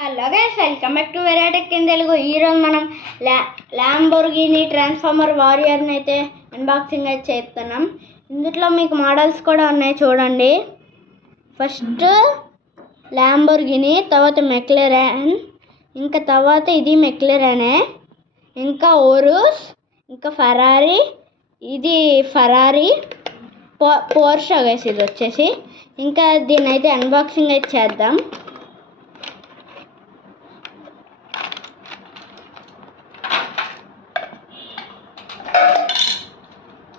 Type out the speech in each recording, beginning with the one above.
Hello guys, welcome back to Varietech in Telugu. ఈరోజు మనం Lamborghini transformer వారియర్ని అయితే అన్బాక్సింగ్ అయితే చేస్తున్నాం. ఇందులో మీకు మోడల్స్ కూడా ఉన్నాయి చూడండి. ఫస్ట్ ల్యాంబోర్గిని, తర్వాత మెక్లెరన్, ఇంకా తర్వాత ఇది మెక్లెరనే, ఇంకా ఓరూస్, ఇంకా ఫెరారీ, ఇది ఫెరారీ, పోర్షా గైస్ ఇది వచ్చేసి. ఇంకా దీన్ని అయితే అన్బాక్సింగ్ అయితే చేద్దాం.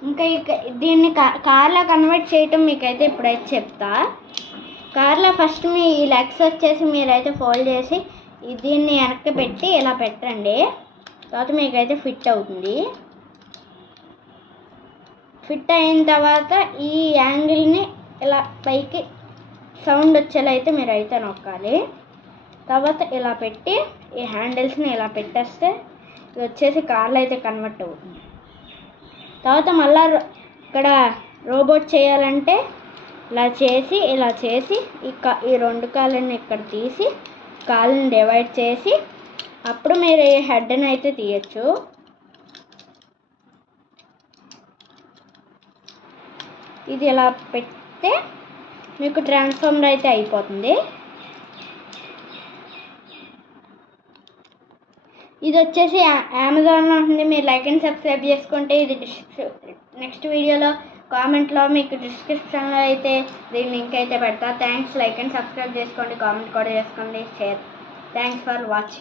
ఇంకా దీన్ని కార్లో కన్వర్ట్ చేయటం మీకైతే ఇప్పుడైతే చెప్తా. కార్లో ఫస్ట్ మీ ఈ లెగ్స్ వచ్చేసి మీరైతే ఫోల్డ్ చేసి దీన్ని వెనక్కి పెట్టి ఇలా పెట్టండి. తర్వాత మీకైతే ఫిట్ అవుతుంది. ఫిట్ అయిన తర్వాత ఈ యాంగిల్ని ఇలా పైకి సౌండ్ వచ్చేలా అయితే మీరైతే నొక్కాలి. తర్వాత ఇలా పెట్టి ఈ హ్యాండిల్స్ని ఇలా పెట్టేస్తే ఇది వచ్చేసి కార్లో అయితే కన్వర్ట్ అవుతుంది. తర్వాత మళ్ళీ ఇక్కడ రోబోట్ చేయాలంటే ఇలా చేసి ఈ రెండు కాళ్ళని ఇక్కడ తీసి కాళ్ళని డివైడ్ చేసి అప్పుడు మీరు ఈ హెడ్ని అయితే తీయచ్చు. ఇది ఇలా పెడితే మీకు ట్రాన్స్ఫార్మర్ అయితే అయిపోతుంది. ఇది వచ్చేసి అమెజాన్లో ఉంటుంది. మీరు లైక్ అండ్ సబ్స్క్రైబ్ చేసుకుంటే ఇది నెక్స్ట్ వీడియోలో కామెంట్లో మీకు డిస్క్రిప్షన్లో అయితే దీని లింక్ అయితే పెడతా. థ్యాంక్స్. లైక్ అండ్ సబ్స్క్రైబ్ చేసుకోండి, కామెంట్ కూడా చేసుకోండి, షేర్. Thanks for watching.